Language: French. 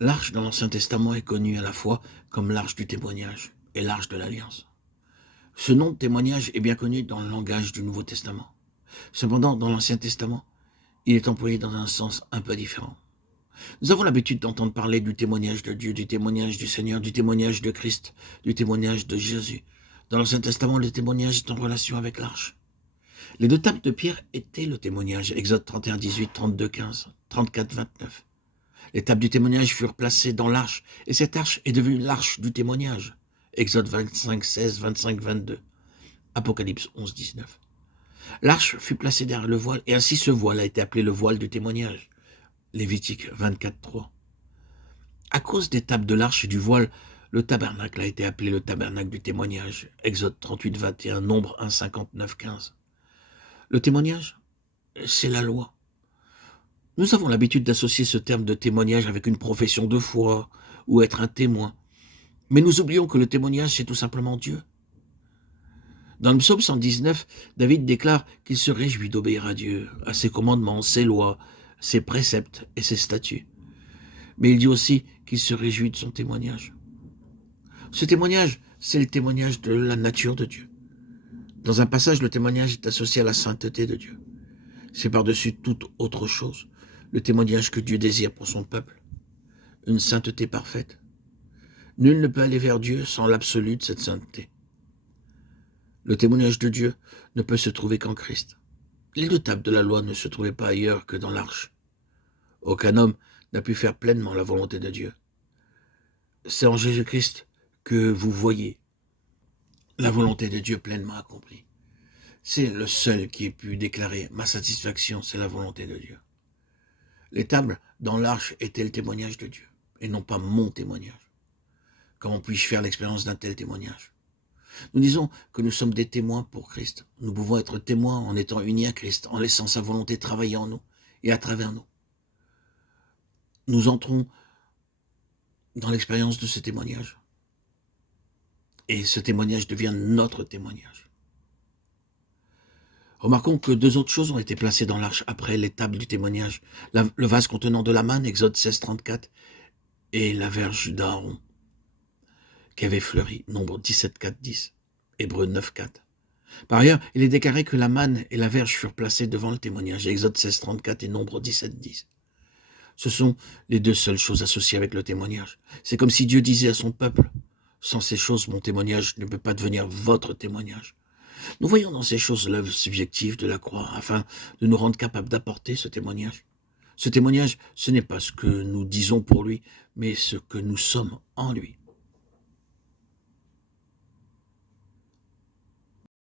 L'arche dans l'Ancien Testament est connue à la fois comme l'arche du témoignage et l'arche de l'Alliance. Ce nom de témoignage est bien connu dans le langage du Nouveau Testament. Cependant, dans l'Ancien Testament, il est employé dans un sens un peu différent. Nous avons l'habitude d'entendre parler du témoignage de Dieu, du témoignage du Seigneur, du témoignage de Christ, du témoignage de Jésus. Dans l'Ancien Testament, le témoignage est en relation avec l'arche. Les deux tables de pierre étaient le témoignage, Exode 31, 18, 32, 15, 34, 29. Les tables du témoignage furent placées dans l'arche, et cette arche est devenue l'arche du témoignage, Exode 25, 16, 25, 22, Apocalypse 11, 19. L'arche fut placée derrière le voile, et ainsi ce voile a été appelé le voile du témoignage, Lévitique 24, 3. À cause des tables de l'arche et du voile, le tabernacle a été appelé le tabernacle du témoignage, Exode 38, 21, Nombre 1, 59, 15. Le témoignage, c'est la loi. Nous avons l'habitude d'associer ce terme de témoignage avec une profession de foi ou être un témoin. Mais nous oublions que le témoignage, c'est tout simplement Dieu. Dans le psaume 119, David déclare qu'il se réjouit d'obéir à Dieu, à ses commandements, ses lois, ses préceptes et ses statuts. Mais il dit aussi qu'il se réjouit de son témoignage. Ce témoignage, c'est le témoignage de la nature de Dieu. Dans un passage, le témoignage est associé à la sainteté de Dieu. C'est par-dessus toute autre chose le témoignage que Dieu désire pour son peuple. Une sainteté parfaite. Nul ne peut aller vers Dieu sans l'absolu de cette sainteté. Le témoignage de Dieu ne peut se trouver qu'en Christ. Les deux tables de la loi ne se trouvaient pas ailleurs que dans l'arche. Aucun homme n'a pu faire pleinement la volonté de Dieu. C'est en Jésus-Christ que vous voyez la volonté de Dieu pleinement accomplie. C'est le seul qui ait pu déclarer « Ma satisfaction, c'est la volonté de Dieu ». Les tables dans l'arche étaient le témoignage de Dieu, et non pas mon témoignage. Comment puis-je faire l'expérience d'un tel témoignage? Nous disons que nous sommes des témoins pour Christ. Nous pouvons être témoins en étant unis à Christ, en laissant sa volonté travailler en nous et à travers nous. Nous entrons dans l'expérience de ce témoignage. Et ce témoignage devient notre témoignage. Remarquons que deux autres choses ont été placées dans l'arche après les tables du témoignage. Le vase contenant de la manne, Exode 16, 34, et la verge d'Aaron, qui avait fleuri, Nombre 17, 4, 10, Hébreux 9, 4. Par ailleurs, il est déclaré que la manne et la verge furent placées devant le témoignage, Exode 16, 34 et Nombre 17, 10. Ce sont les deux seules choses associées avec le témoignage. C'est comme si Dieu disait à son peuple, sans ces choses, mon témoignage ne peut pas devenir votre témoignage. Nous voyons dans ces choses l'œuvre subjective de la croix, afin de nous rendre capables d'apporter ce témoignage. Ce témoignage, ce n'est pas ce que nous disons pour lui, mais ce que nous sommes en lui.